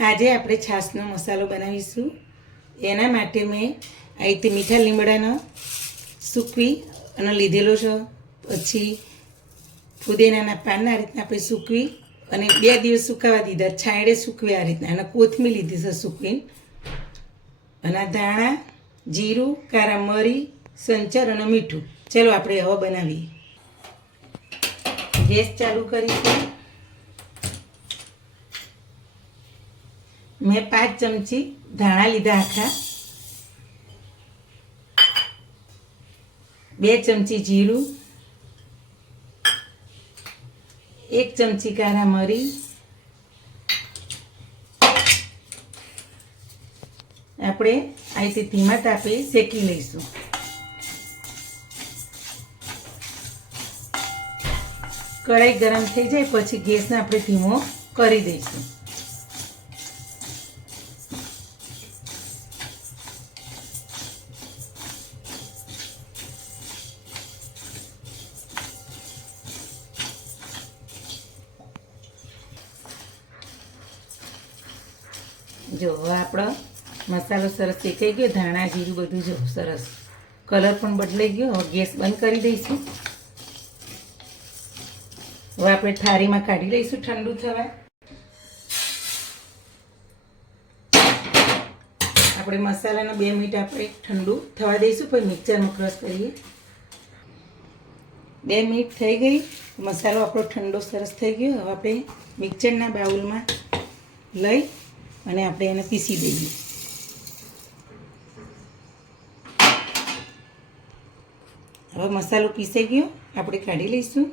આજે આપણે છાશનો મસાલો બનાવીશું। એના માટે મેં આ રીતે મીઠા લીમડાનો સૂકવી અને લીધેલો છે। પછી ફુદીનાના પાનના રીતના આપણે સૂકવી અને 2 દિવસ સુકાવા દીધા, છાંયડે સૂકવી આ રીતના, અને કોથમીર લીધી છે સૂકવીને, અને ધાણા, જીરું, કારા મરી, સંચર અને મીઠું। ચલો આપણે હવે બનાવીએ। ગેસ ચાલુ કરીશું। મેં 5 ચમચી ધાણા લીધા આખા, 2 ચમચી જીરું, 1 ચમચી કારા મરી, આપણે આ રીતે ધીમા તાપે શેકી લઈશું। કઢાઈ ગરમ થઈ જાય પછી ગેસને આપણે ધીમો કરી દઈશું। જો હવે આપણો મસાલો સરસ શેકાઈ ગયો, ધાણા જીરું બધું જો સરસ કલર પણ બદલાઈ ગયો। હવે ગેસ બંધ કરી દઈશું। હવે આપણે થાળીમાં કાઢી લઈશું ઠંડુ થવા। આપણે મસાલાને 2 મિનિટ આપણે ઠંડુ થવા દઈશું, પછી મિક્સરમાં ક્રશ કરીએ। 2 મિનિટ થઈ ગઈ, મસાલો આપણો ઠંડો સરસ થઈ ગયો। હવે આપણે મિક્સરના બાઉલમાં લઈ અને આપણે એને પીસી દઈએ। હવે મસાલો પીસાઈ ગયો, આપણે કાઢી લઈશું।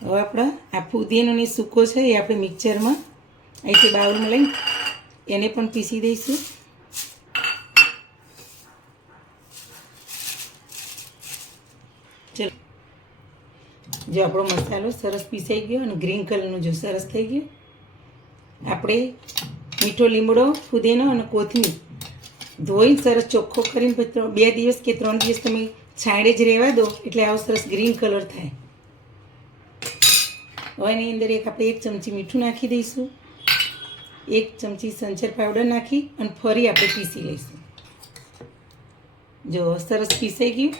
હવે આપણે આ ફુદીનોની સૂકો છે એ આપણે મિક્સરમાં અહીંથી બાઉલમાં લઈને એને પણ પીસી દઈશું। ચલો, જો આપણો મસાલો સરસ પીસાઈ ગયો અને ગ્રીન કલરનો જો સરસ થઈ ગયો। આપણે મીઠો લીમડો, ફુદીનો અને કોથમીર ધોઈને સરસ ચોખ્ખો કરીને 2 દિવસ કે 3 દિવસ તમે છાંયડે જ રહેવા દો એટલે આવો સરસ ગ્રીન કલર થાય। હવે એની અંદર આપણે 1 ચમચી મીઠું નાખી દઈશું, 1 ચમચી સંચર પાવડર નાખી અને ફરી આપણે પીસી લઈશું। જો સરસ પીસાઈ ગયું,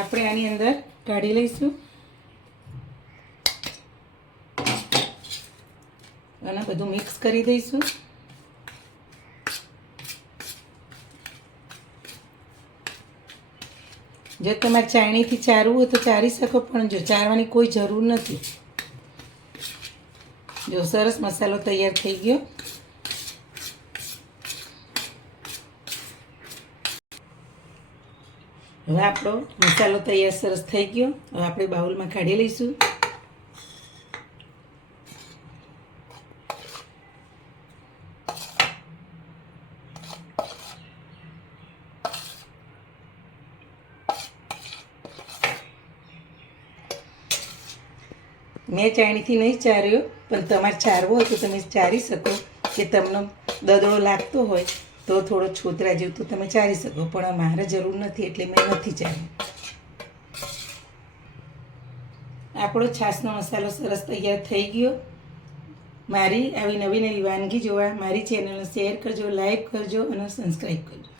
આપણે આની અંદર કાઢી લઈશું અને બધું મિક્સ કરી દઈશું। જો તમારે ચાળણીથી ચારવું હોય તો ચારી શકો, પણ જો ચારવાની કોઈ જરૂર નથી। જો સરસ મસાલો તૈયાર થઈ ગયો। હવે આપણો મસાલો તૈયાર સરસ થઈ ગયો। હવે આપણે બાઉલમાં કાઢી લઈશું। મેં ચાળણીથી નહીં ચાર્યો, પણ તમારે ચારવો હોય તો તમે ચારી શકો, કે તમને દદડો લાગતો હોય તો થોડો છોતરા જેવું તો તમે ચારી શકો, પણ મારે જરૂર નથી એટલે મેં નથી ચાર્યું। આપણો છાશનો મસાલો સરસ તૈયાર થઈ ગયો। મારી આવી નવી નવી વાનગી જોવા મારી ચેનલને શેર કરજો, લાઈક કરજો અને સબસ્ક્રાઈબ કરજો।